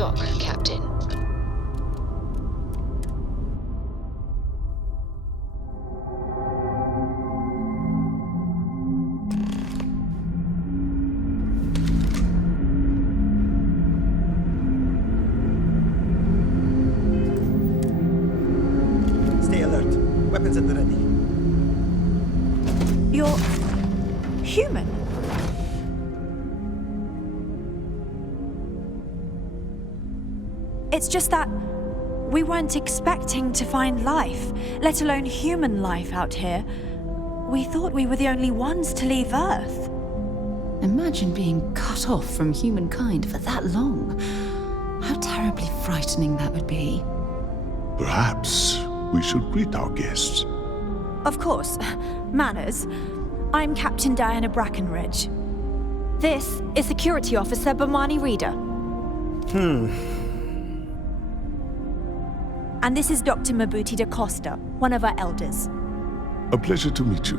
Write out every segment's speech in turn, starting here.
dock, Captain. Stay alert. Weapons at the ready. You're human. It's just that we weren't expecting to find life, let alone human life out here. We thought we were the only ones to leave Earth. Imagine being cut off from humankind for that long. How terribly frightening that would be. Perhaps we should greet our guests. Of course. Manners. I'm Captain Diana Brackenridge. This is Security Officer Bomani Reader. And this is Dr. Mabuti da Costa, one of our elders. A pleasure to meet you.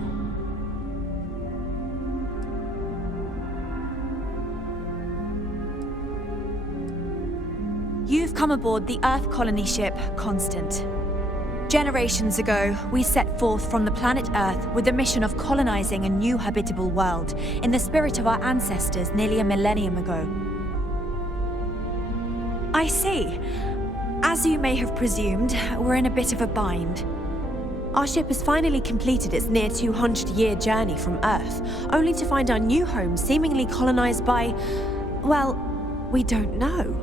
You've come aboard the Earth colony ship Constant. Generations ago, we set forth from the planet Earth with the mission of colonizing a new habitable world in the spirit of our ancestors nearly a millennium ago. I see. As you may have presumed, we're in a bit of a bind. Our ship has finally completed its near 200-year journey from Earth, only to find our new home seemingly colonized by, well, we don't know.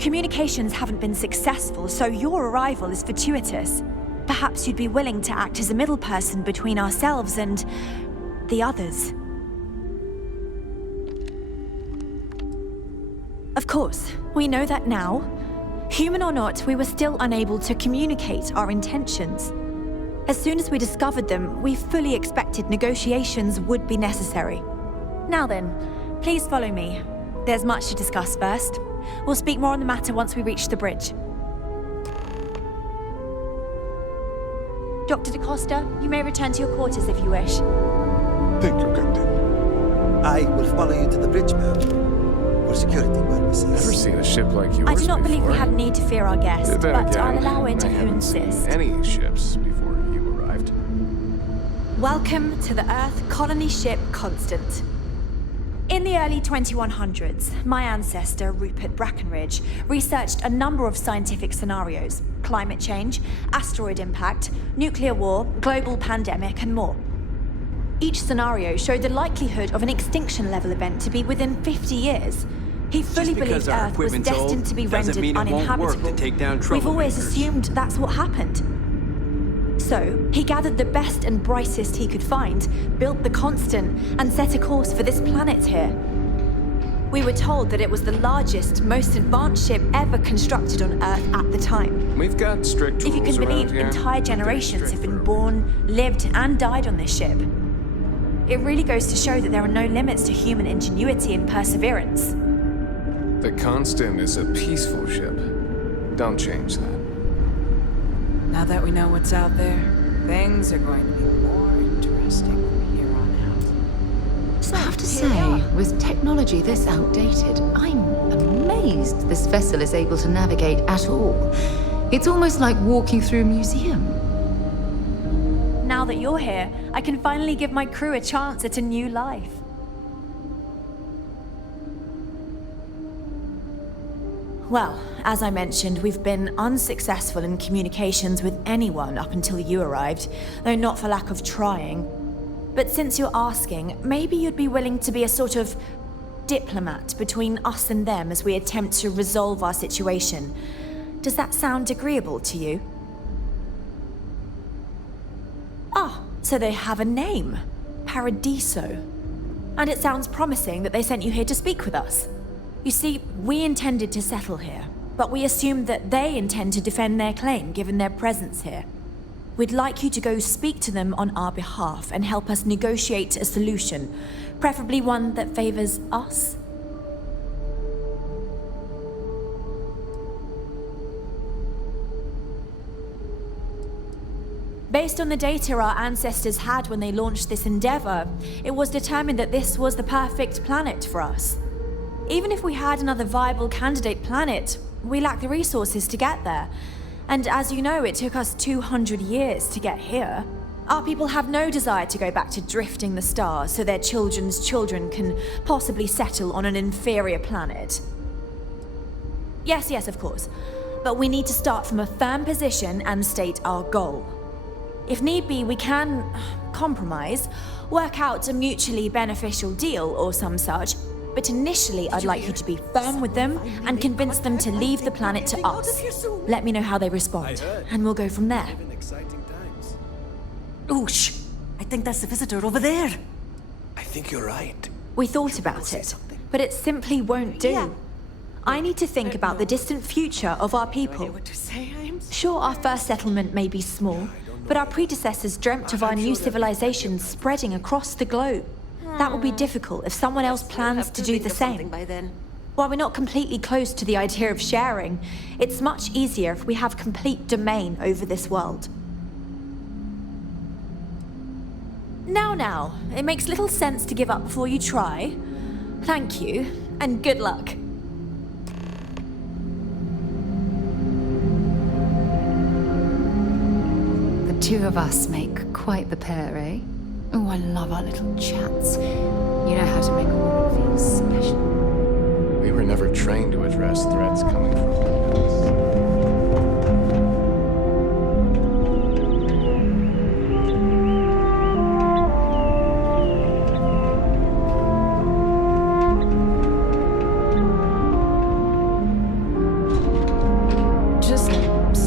Communications haven't been successful, so your arrival is fortuitous. Perhaps you'd be willing to act as a middle person between ourselves and the others. Of course, we know that now. Human or not, we were still unable to communicate our intentions. As soon as we discovered them, we fully expected negotiations would be necessary. Now then, please follow me. There's much to discuss first. We'll speak more on the matter once we reach the bridge. Dr. da Costa, you may return to your quarters if you wish. Thank you, Captain. I will follow you to the bridge, ma'am. For security purposes. Never seen a ship like yours I do not believe we before. have need to fear our guests, Then but again, I'll allow it I if you haven't seen insist. any ships before you arrived. Welcome to the Earth colony ship Constant. In the early 2100s, my ancestor, Rupert Brackenridge, researched a number of scientific scenarios: climate change, asteroid impact, nuclear war, global pandemic, and more. Each scenario showed the likelihood of an extinction-level event to be within 50 years. He fully believed Earth was destined to be rendered uninhabitable. We've always assumed that's what happened. So, he gathered the best and brightest he could find, built the Constant, and set a course for this planet here. We were told that it was the largest, most advanced ship ever constructed on Earth at the time. We've got strict rules If you can believe, around here. entire generations have been born, lived, and died on this ship. It really goes to show that there are no limits to human ingenuity and perseverance. The Constant is a peaceful ship. Don't change that. Now that we know what's out there, things are going to be more interesting from here on out. I have to say, with technology this outdated, I'm amazed this vessel is able to navigate at all. It's almost like walking through a museum. Now that you're here, I can finally give my crew a chance at a new life. Well, as I mentioned, we've been unsuccessful in communications with anyone up until you arrived, though not for lack of trying. But since you're asking, maybe you'd be willing to be a sort of diplomat between us and them as we attempt to resolve our situation. Does that sound agreeable to you? Ah, so they have a name. Paradiso. And it sounds promising that they sent you here to speak with us. You see, we intended to settle here, but we assumed that they intend to defend their claim given their presence here. We'd like you to go speak to them on our behalf and help us negotiate a solution, preferably one that favors us. Based on the data our ancestors had when they launched this endeavor, it was determined that this was the perfect planet for us. Even if we had another viable candidate planet, we lack the resources to get there. And as you know, it took us 200 years to get here. Our people have no desire to go back to drifting the stars so their children's children can possibly settle on an inferior planet. Yes, of course. But we need to start from a firm position and state our goal. If need be, we can compromise, work out a mutually beneficial deal or some such, but initially I'd like you to be firm with them and convince them to leave the planet to us. Let me know how they respond, and we'll go from there. Oh, shh! I think that's the visitor over there. I think you're right. We thought about it, but it simply won't do. Yeah. I need to think about the distant future of our people. What to say? I am Sure, our first settlement may be small, but our predecessors dreamt of our new civilization spreading across the globe. That will be difficult if someone else plans to do the same. by then. While we're not completely close to the idea of sharing, it's much easier if we have complete domain over this world. Now, it makes little sense to give up before you try. Thank you, and good luck. The two of us make quite the pair, eh? Oh, I love our little chats. You know how to make a woman feel special. We were never trained to address threats coming from planets. Just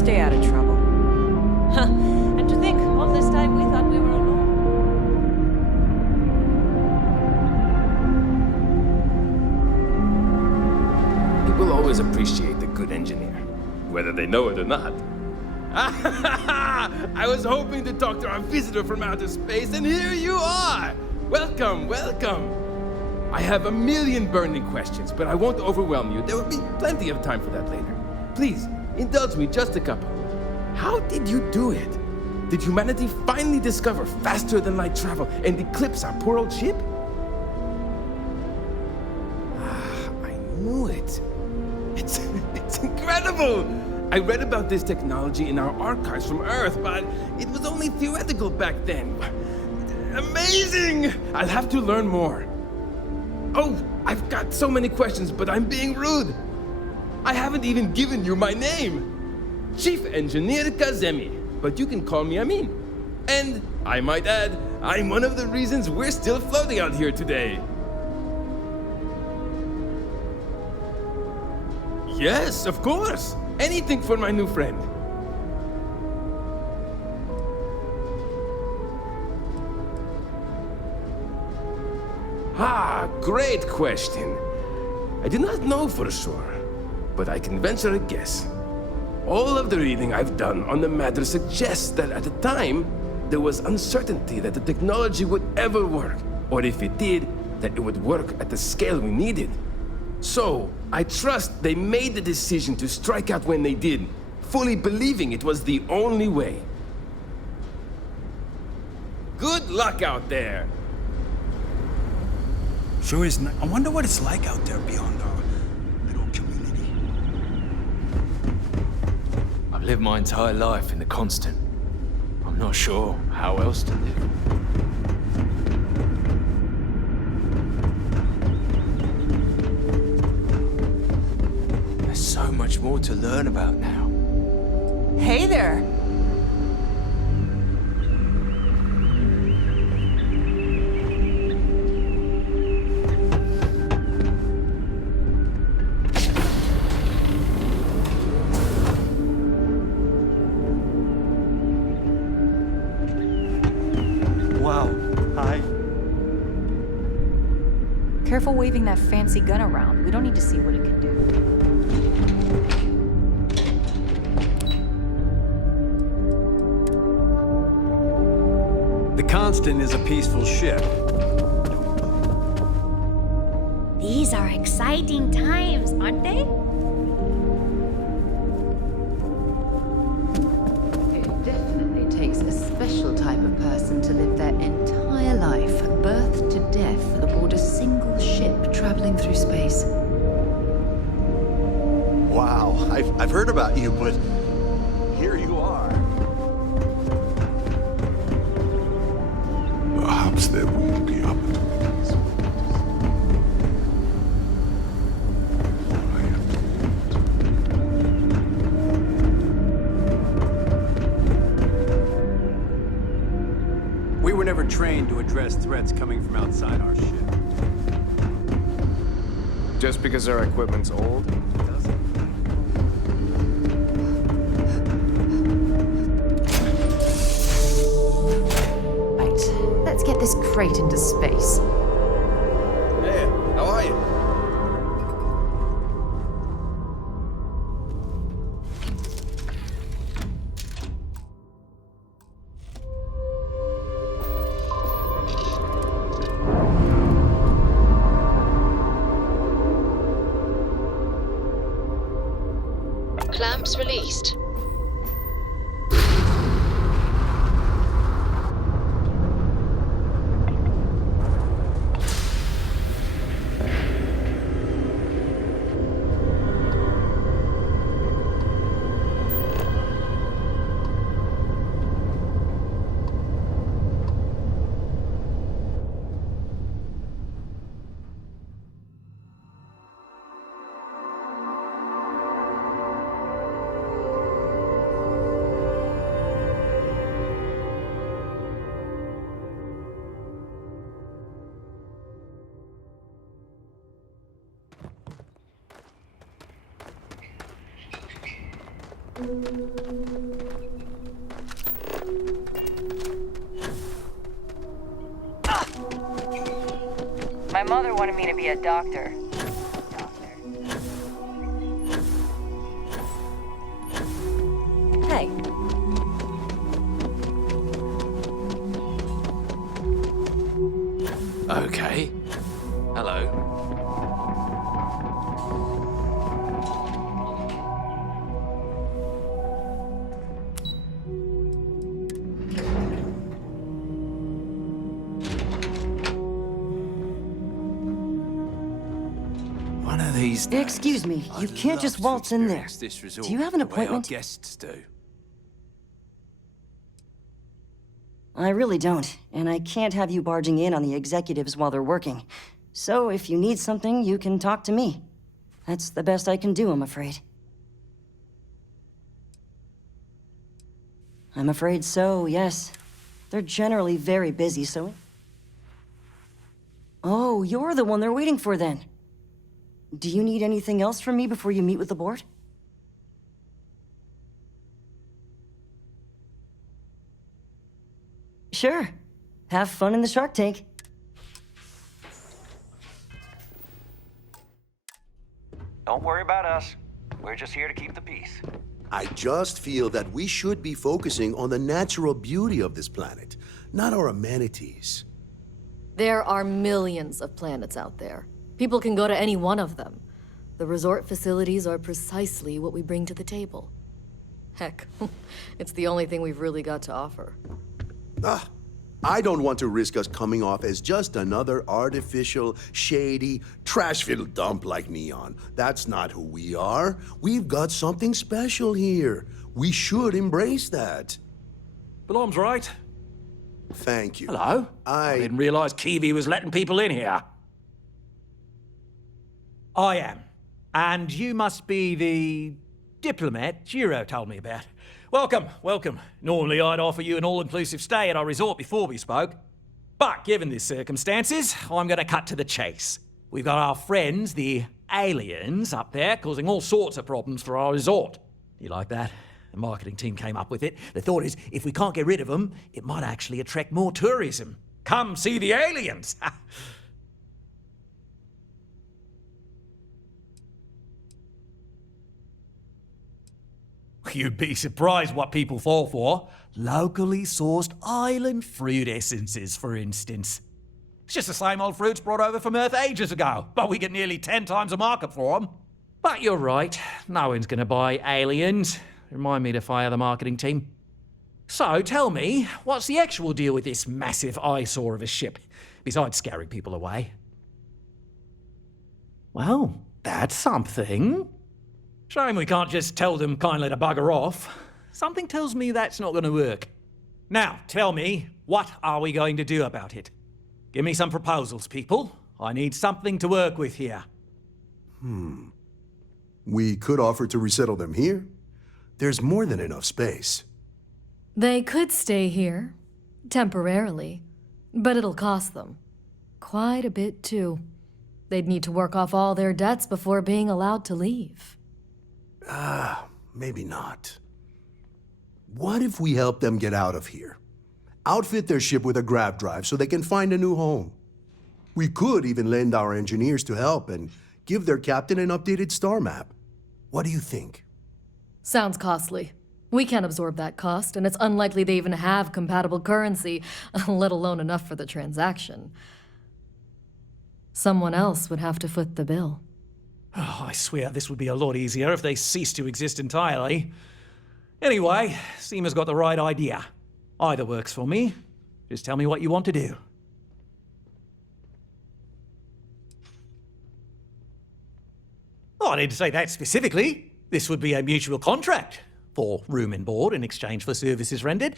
stay out of trouble. And to think, all this time we thought we were alone. People always appreciate a good engineer, whether they know it or not. I was hoping to talk to our visitor from outer space, and here you are! Welcome. I have a million burning questions, but I won't overwhelm you. There will be plenty of time for that later. Please, indulge me just a couple. How did you do it? Did humanity finally discover faster than light travel and eclipse our poor old ship? I knew it. It's incredible! I read about this technology in our archives from Earth, but it was only theoretical back then. Amazing! I'll have to learn more. Oh, I've got so many questions, but I'm being rude. I haven't even given you my name. Chief Engineer Kazemi, but you can call me Amin. And I might add, I'm one of the reasons we're still floating out here today. Yes, of course. Anything for my new friend. Great question. I do not know for sure, but I can venture a guess. All of the reading I've done on the matter suggests that at the time, there was uncertainty that the technology would ever work, or if it did, that it would work at the scale we needed. So, I trust they made the decision to strike out when they did, fully believing it was the only way. Good luck out there! Sure is. I wonder what it's like out there beyond our little community. I've lived my entire life in the constant. I'm not sure how else to live. There's so much more to learn about now. Hey there. Wow. Hi. Careful waving that fancy gun around. We don't need to see what it can do. The Constant is a peaceful ship. These are exciting times, aren't they? It definitely takes a special type of person to live their entire life, birth to death, aboard a single ship traveling through space. Wow, I've heard about you, but here you are. Perhaps there will be opportunities. We were never trained to address threats coming from outside our ship. Just because our equipment's old? Right, let's get this crate into space. Hey, how are you? Clamps released. My mother wanted me to be a doctor. Hey. Okay. Hello. One of these days, Excuse me, you I'd can't love just to waltz in there. experience this resort Do you have an the way our appointment? guests do. I really don't, and I can't have you barging in on the executives while they're working. So if you need something, you can talk to me. That's the best I can do, I'm afraid. I'm afraid so, yes. They're generally very busy, so... Oh, you're the one they're waiting for then. Do you need anything else from me before you meet with the board? Sure. Have fun in the Shark Tank. Don't worry about us. We're just here to keep the peace. I just feel that we should be focusing on the natural beauty of this planet, not our amenities. There are millions of planets out there. People can go to any one of them. The resort facilities are precisely what we bring to the table. Heck, it's the only thing we've really got to offer. I don't want to risk us coming off as just another artificial, shady, trash-filled dump like Neon. That's not who we are. We've got something special here. We should embrace that. Belom's right. Thank you. Hello? I didn't realize Kiwi was letting people in here. I am. And you must be the diplomat Jiro told me about. Welcome, welcome. Normally I'd offer you an all-inclusive stay at our resort before we spoke. But given the circumstances, I'm going to cut to the chase. We've got our friends, the aliens, up there causing all sorts of problems for our resort. You like that? The marketing team came up with it. The thought is, if we can't get rid of them, it might actually attract more tourism. Come see the aliens! You'd be surprised what people fall for. Locally sourced island fruit essences, for instance. It's just the same old fruits brought over from Earth ages ago, but we get nearly 10 times the market for them. But you're right, no one's going to buy aliens. Remind me to fire the marketing team. So tell me, what's the actual deal with this massive eyesore of a ship, besides scaring people away? Well, that's something. Shame we can't just tell them kindly to bugger off. Something tells me that's not going to work. Now, tell me, what are we going to do about it? Give me some proposals, people. I need something to work with here. We could offer to resettle them here. There's more than enough space. They could stay here, temporarily, but it'll cost them. Quite a bit, too. They'd need to work off all their debts before being allowed to leave. Maybe not. What if we help them get out of here? Outfit their ship with a grav drive so they can find a new home. We could even lend our engineers to help and give their captain an updated star map. What do you think? Sounds costly. We can't absorb that cost, and it's unlikely they even have compatible currency, let alone enough for the transaction. Someone else would have to foot the bill. Oh, I swear this would be a lot easier if they ceased to exist entirely. Anyway, Seema's got the right idea. Either works for me. Just tell me what you want to do. Oh, I didn't say that specifically. This would be a mutual contract for room and board in exchange for services rendered.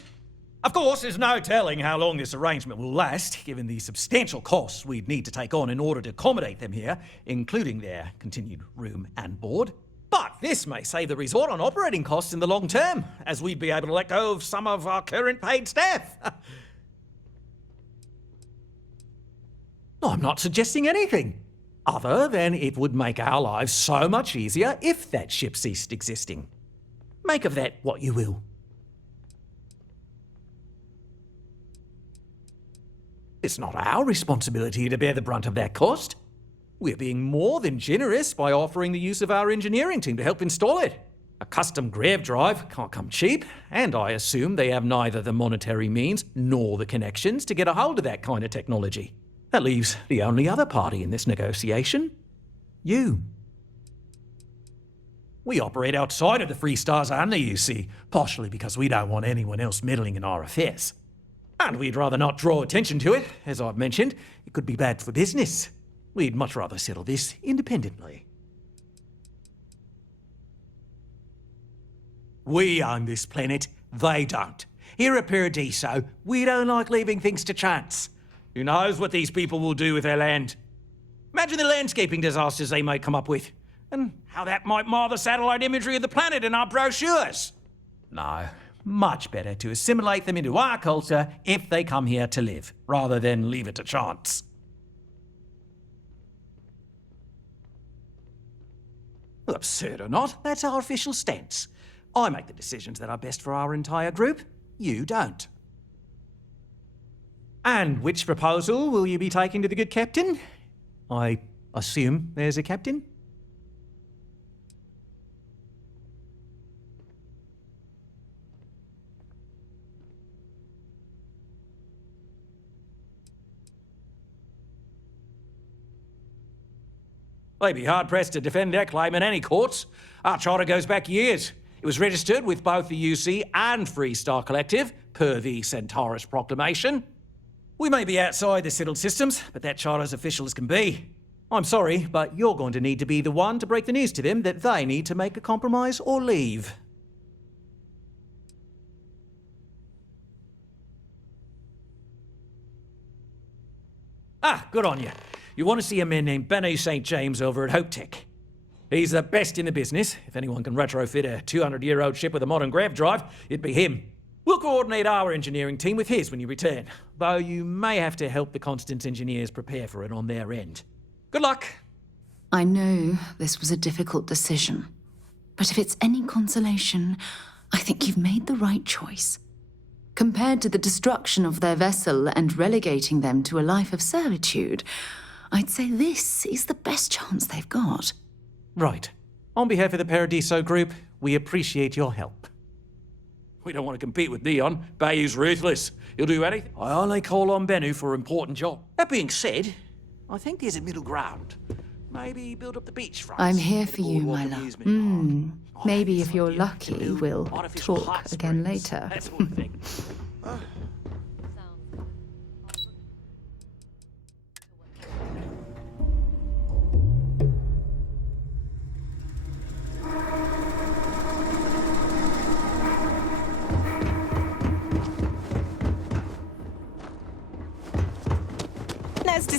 Of course, there's no telling how long this arrangement will last, given the substantial costs we'd need to take on in order to accommodate them here, including their continued room and board. But this may save the resort on operating costs in the long term, as we'd be able to let go of some of our current paid staff. I'm not suggesting anything, other than it would make our lives so much easier if that ship ceased existing. Make of that what you will. It's not our responsibility to bear the brunt of that cost. We're being more than generous by offering the use of our engineering team to help install it. A custom grav drive can't come cheap, and I assume they have neither the monetary means nor the connections to get a hold of that kind of technology. That leaves the only other party in this negotiation: you. We operate outside of the Free Stars only, you see, partially because we don't want anyone else meddling in our affairs. And we'd rather not draw attention to it. As I've mentioned, it could be bad for business. We'd much rather settle this independently. We own this planet, they don't. Here at Paradiso, we don't like leaving things to chance. Who knows what these people will do with their land? Imagine the landscaping disasters they may come up with, and how that might mar the satellite imagery of the planet in our brochures. No, much better to assimilate them into our culture if they come here to live, rather than leave it to chance. Well, absurd or not, that's our official stance. I make the decisions that are best for our entire group. You don't. And which proposal will you be taking to the good captain? I assume there's a captain? They'd be hard-pressed to defend their claim in any courts. Our charter goes back years. It was registered with both the UC and Free Star Collective, per the Centaurus Proclamation. We may be outside the settled systems, but that charter's official as can be. I'm sorry, but you're going to need to be the one to break the news to them that they need to make a compromise or leave. Ah, good on you. You want to see a man named Benny St. James over at HopeTech. He's the best in the business. If anyone can retrofit a 200-year-old ship with a modern grav drive, it'd be him. We'll coordinate our engineering team with his when you return, though you may have to help the Constance engineers prepare for it on their end. Good luck. I know this was a difficult decision, but if it's any consolation, I think you've made the right choice. Compared to the destruction of their vessel and relegating them to a life of servitude, I'd say this is the best chance they've got. Right. On behalf of the Paradiso group, we appreciate your help. We don't want to compete with Neon. Bayou's ruthless. He'll do anything. I only call on Bennu for important job. That being said, I think there's a middle ground. Maybe build up the beachfront. I'm here for you, my love. Maybe if you're lucky, we'll talk again later. That sort of thing.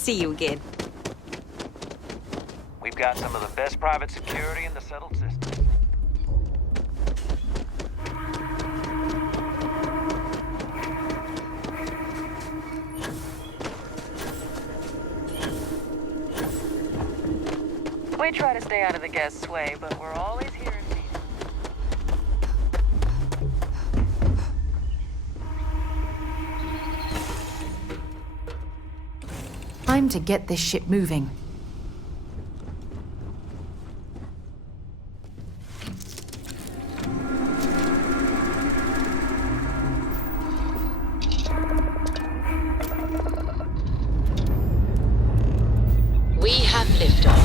see you again. We've got some of the best private security in the settled system. We try to stay out of the guests' way, but we're always here in need. Time to get this ship moving. We have liftoff.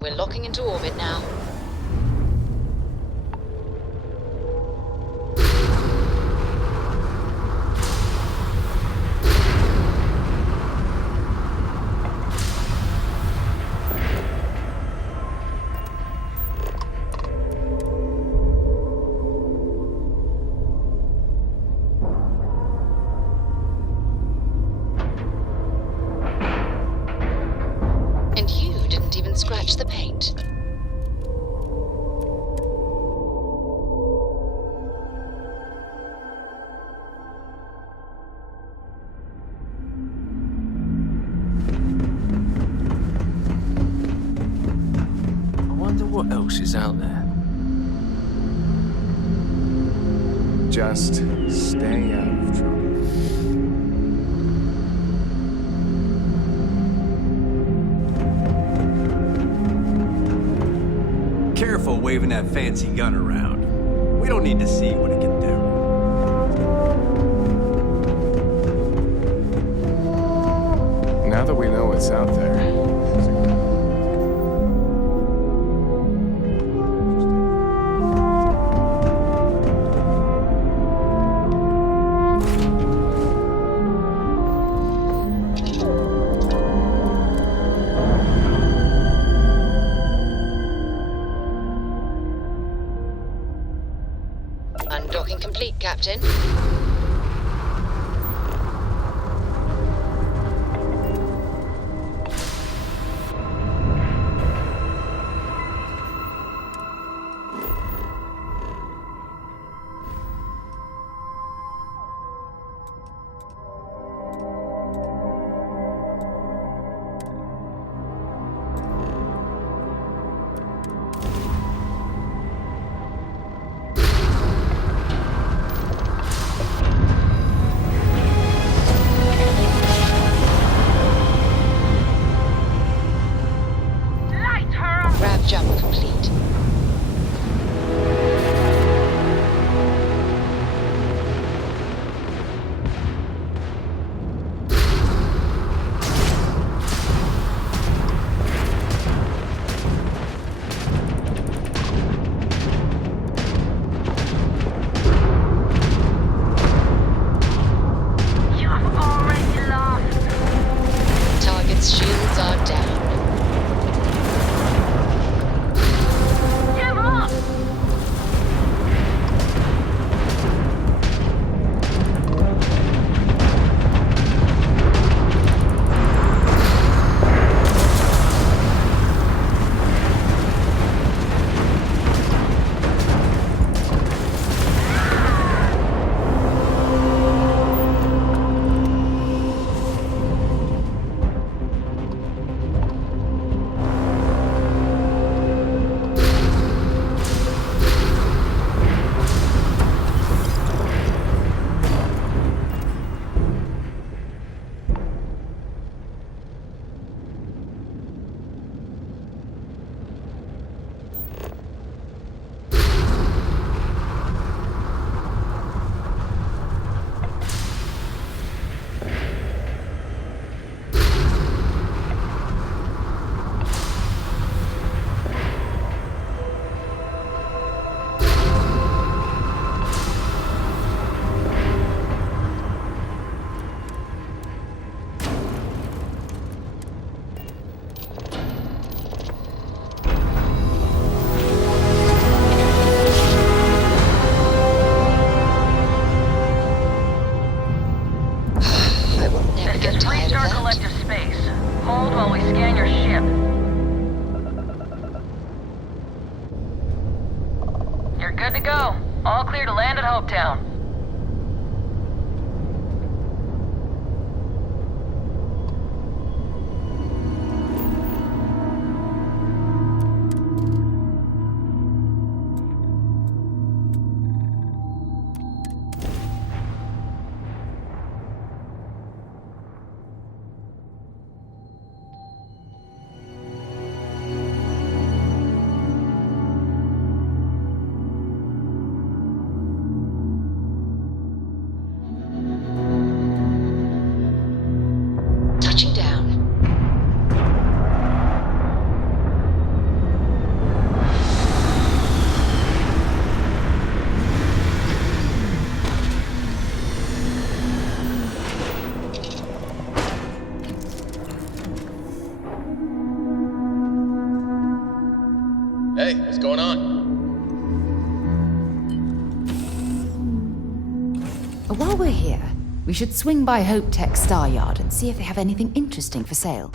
We're locking into orbit now. And you didn't even scratch the paint. I wonder what else is out there. Just stay out of trouble. Careful waving that fancy gun around. We don't need to see what it can do. Now that we know what's out there. Undocking complete, Captain. Good to go. All clear to land at Hopetown. Touching down. Hey, what's going on? While we're here, we should swing by Hope Tech Star Yard and see if they have anything interesting for sale.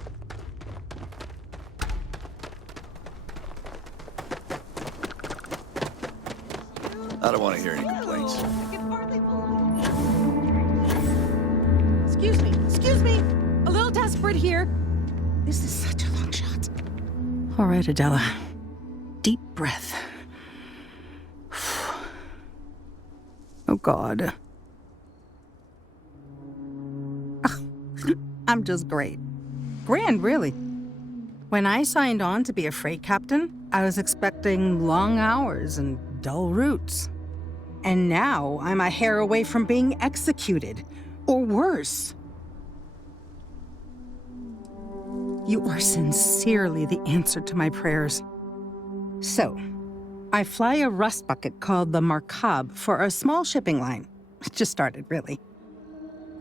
I don't want to hear any complaints. Excuse me. A little desperate here. This is such a long shot. All right, Adela. Deep breath. Oh, God. I'm just great. Grand, really. When I signed on to be a freight captain, I was expecting long hours and dull routes. And now I'm a hair away from being executed. Or worse. You are sincerely the answer to my prayers. So, I fly a rust bucket called the Markab for a small shipping line. It just started, really.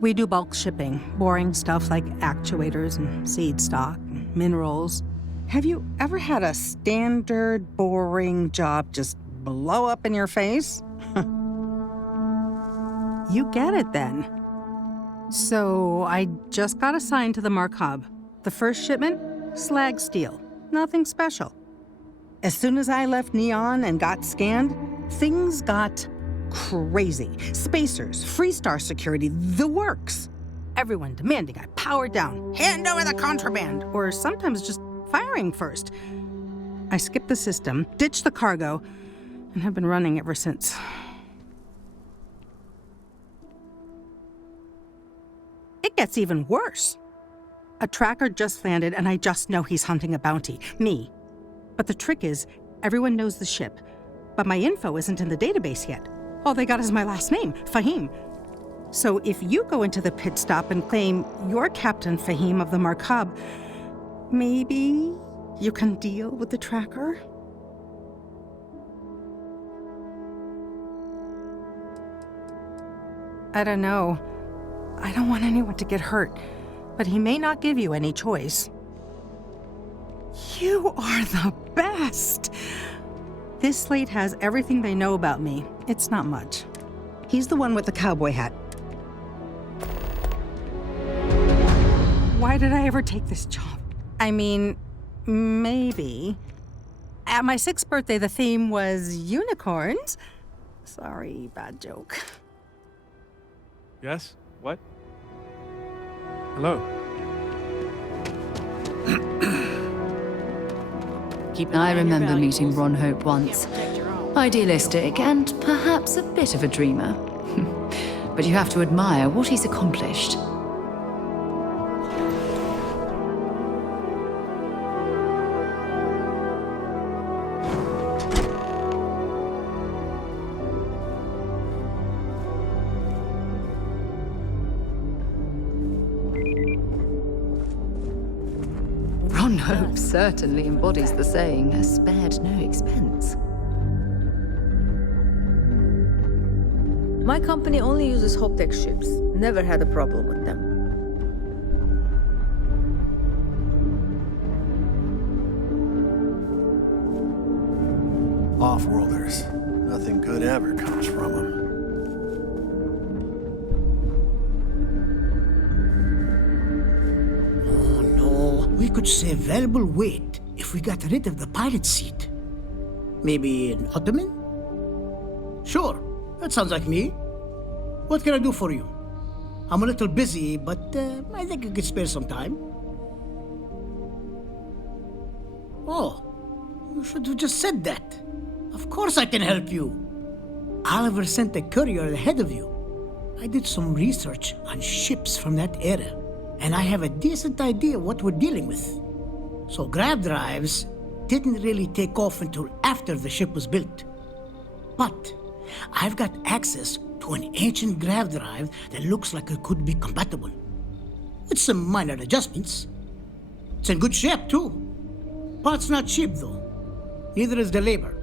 We do bulk shipping, boring stuff like actuators and seed stock, and minerals. Have you ever had a standard, boring job just blow up in your face? You get it then. So I just got assigned to the Markab. The first shipment, slag steel. Nothing special. As soon as I left Neon and got scanned, things got crazy. Spacers, Freestar security, the works. Everyone demanding I power down, hand over the contraband, or sometimes just firing first. I skipped the system, ditched the cargo, and have been running ever since. It gets even worse. A tracker just landed and I just know he's hunting a bounty. Me. But the trick is, everyone knows the ship, but my info isn't in the database yet. All they got is my last name, Fahim. So if you go into the pit stop and claim you're Captain Fahim of the Markab, maybe you can deal with the tracker? I don't know. I don't want anyone to get hurt, but he may not give you any choice. You are the best! This slate has everything they know about me. It's not much. He's the one with the cowboy hat. Why did I ever take this job? I mean, maybe. At my 6th birthday, the theme was unicorns. Sorry, bad joke. Yes? What? Hello? I remember meeting Ron Hope once. Idealistic and perhaps a bit of a dreamer. But you have to admire what he's accomplished. Ron Hope certainly embodies the saying, spared no expense. My company only uses Hoptech ships. Never had a problem with them. Off-worlders. Nothing good ever comes from them. Oh no, we could save valuable weight if we got rid of the pilot seat. Maybe an ottoman? Sure, that sounds like me. What can I do for you? I'm a little busy, but I think I could spare some time. Oh, you should have just said that. Of course I can help you. Oliver sent a courier ahead of you. I did some research on ships from that era, and I have a decent idea what we're dealing with. So grav drives didn't really take off until after the ship was built. But I've got access to an ancient grav drive that looks like it could be compatible. With some minor adjustments. It's in good shape, too. Parts not cheap, though. Neither is the labor.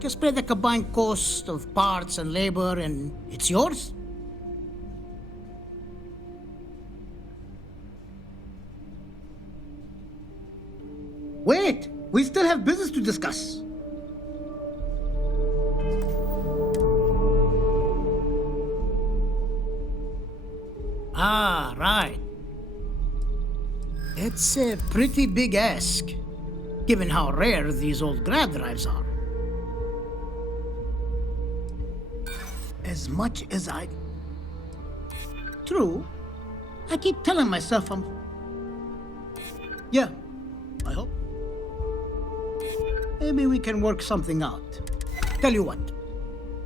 Just pay the combined cost of parts and labor, and it's yours. Wait! We still have business to discuss. Ah, right. It's a pretty big ask, given how rare these old grav drives are. As much as I... True. I keep telling myself I'm... Yeah, I hope. Maybe we can work something out. Tell you what.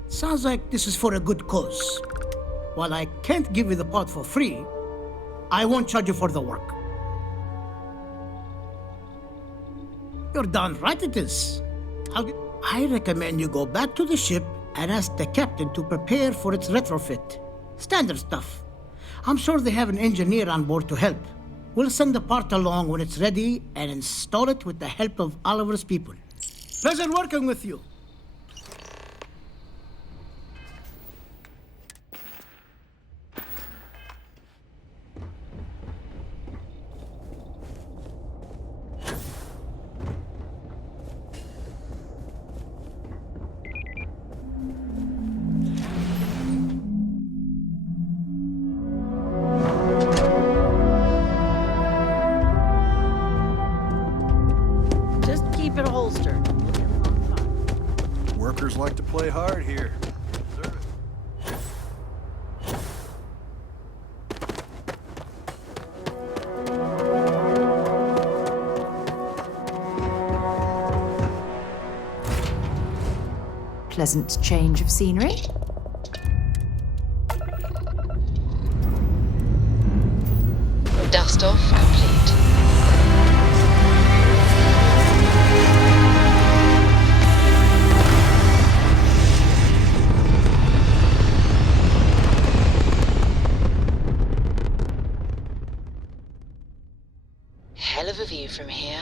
Sounds like this is for a good cause. While I can't give you the part for free, I won't charge you for the work. You're darn right it is. I recommend you go back to the ship and ask the captain to prepare for its retrofit. Standard stuff. I'm sure they have an engineer on board to help. We'll send the part along when it's ready and install it with the help of Oliver's people. Pleasure working with you. Workers like to play hard here. Pleasant change of scenery. Dust off complete. Hell of a view from here.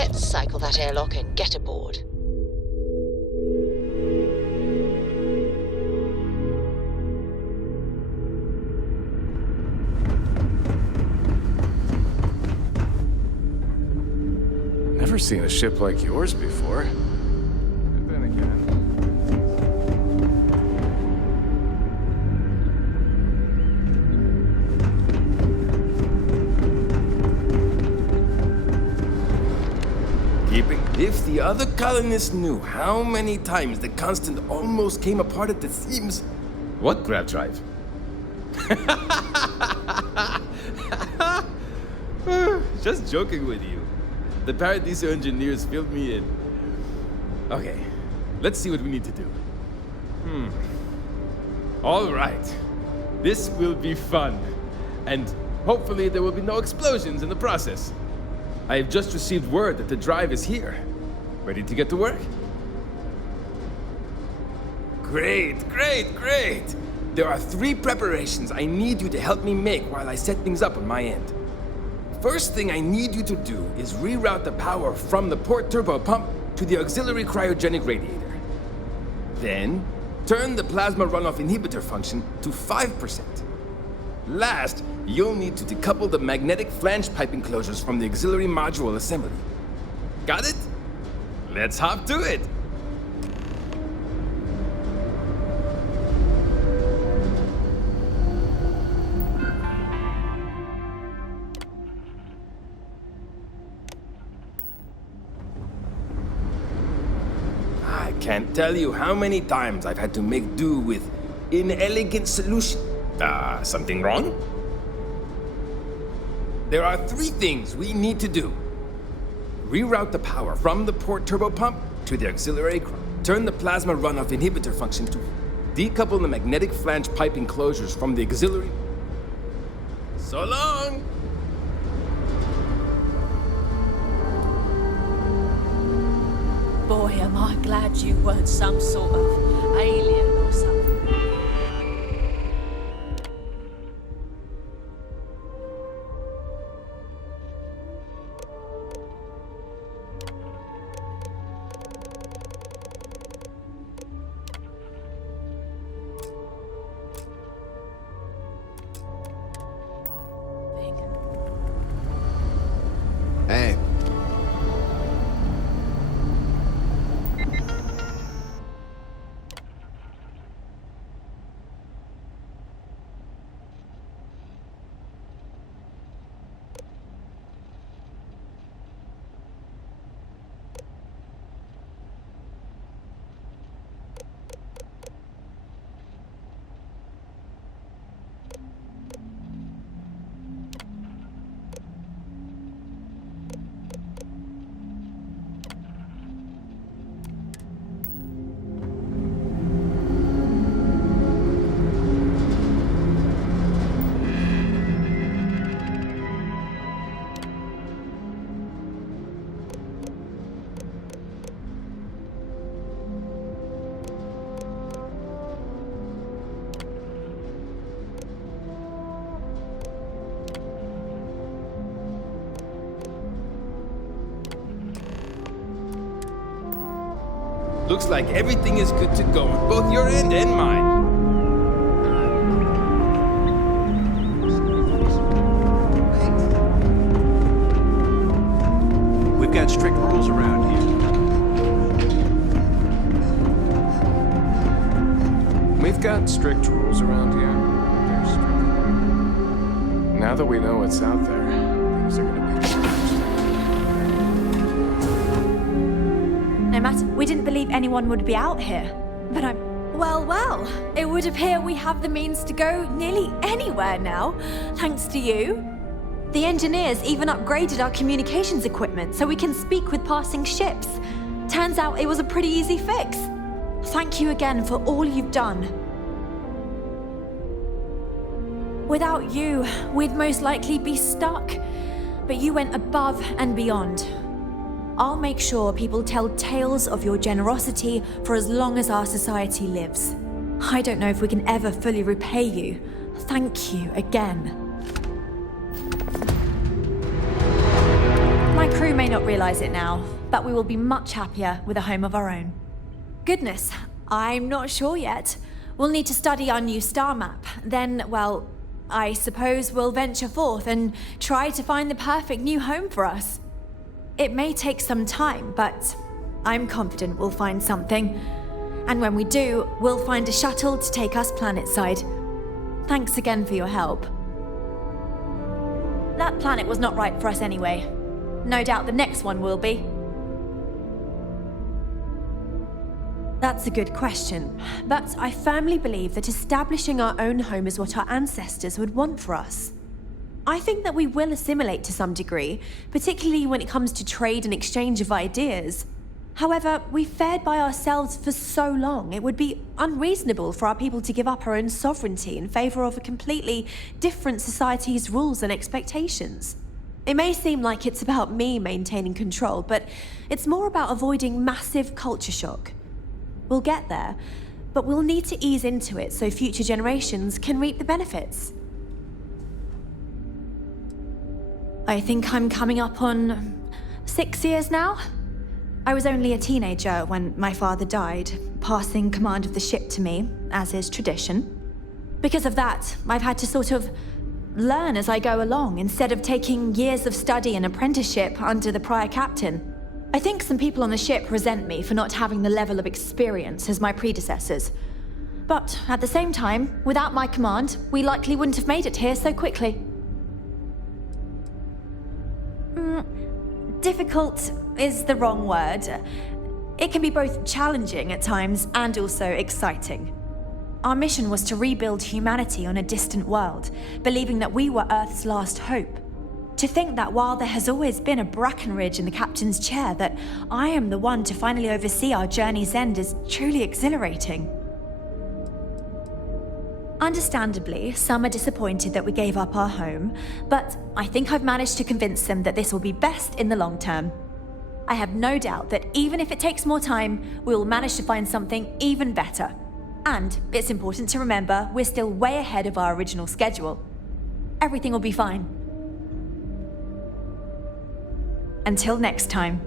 Let's cycle that airlock and get aboard. Never seen a ship like yours before. And then again. If the other colonists knew how many times the Constant almost came apart at the seams... What grab drive? Just joking with you. The Paradiso engineers filled me in. Okay, let's see what we need to do. All right. This will be fun. And hopefully there will be no explosions in the process. I have just received word that the drive is here. Ready to get to work? Great, great, great! There are 3 preparations I need you to help me make while I set things up on my end. First thing I need you to do is reroute the power from the port turbo pump to the auxiliary cryogenic radiator. Then, turn the plasma runoff inhibitor function to 5%. Last, you'll need to decouple the magnetic flange pipe enclosures from the auxiliary module assembly. Got it? Let's hop to it! I can't tell you how many times I've had to make do with inelegant solution. Something wrong? There are 3 things we need to do. Reroute the power from the port turbo pump to the auxiliary turn the plasma runoff inhibitor function to decouple the magnetic flange pipe enclosures from the auxiliary. So long! Boy, am I glad you weren't some sort of alien or something. Hey. Looks like everything is good to go on both your end and mine. We've got strict rules around here. We've got strict rules around here. They're strict. Now that we know what's out there, things are gonna be changed. No matter, we didn't believe anyone would be out here. But I'm... Well, it would appear we have the means to go nearly anywhere now, thanks to you. The engineers even upgraded our communications equipment so we can speak with passing ships. Turns out it was a pretty easy fix. Thank you again for all you've done. Without you, we'd most likely be stuck. But you went above and beyond. I'll make sure people tell tales of your generosity for as long as our society lives. I don't know if we can ever fully repay you. Thank you again. My crew may may not realize it now, but we will be much happier with a home of our own. Goodness, I'm not sure yet. We'll need to study our new star map. Then, well, I suppose we'll venture forth and try to find the perfect new home for us. It may take some time, but I'm confident we'll find something. And when we do, we'll find a shuttle to take us planetside. Thanks again for your help. That planet was not right for us anyway. No doubt the next one will be. That's a good question, but I firmly believe that establishing our own home is what our ancestors would want for us. I think that we will assimilate to some degree, particularly when it comes to trade and exchange of ideas. However, we've fared by ourselves for so long, it would be unreasonable for our people to give up our own sovereignty in favor of a completely different society's rules and expectations. It may seem like it's about me maintaining control, but it's more about avoiding massive culture shock. We'll get there, but we'll need to ease into it so future generations can reap the benefits. I think I'm coming up on 6 years now. I was only a teenager when my father died, passing command of the ship to me, as is tradition. Because of that, I've had to sort of learn as I go along, instead of taking years of study and apprenticeship under the prior captain. I think some people on the ship resent me for not having the level of experience as my predecessors. But at the same time, without my command, we likely wouldn't have made it here so quickly. Difficult is the wrong word. It can be both challenging at times and also exciting. Our mission was to rebuild humanity on a distant world, believing that we were Earth's last hope. To think that while there has always been a Brackenridge in the captain's chair, that I am the one to finally oversee our journey's end is truly exhilarating. Understandably, some are disappointed that we gave up our home, but I think I've managed to convince them that this will be best in the long term. I have no doubt that even if it takes more time, we will manage to find something even better. And it's important to remember we're still way ahead of our original schedule. Everything will be fine. Until next time.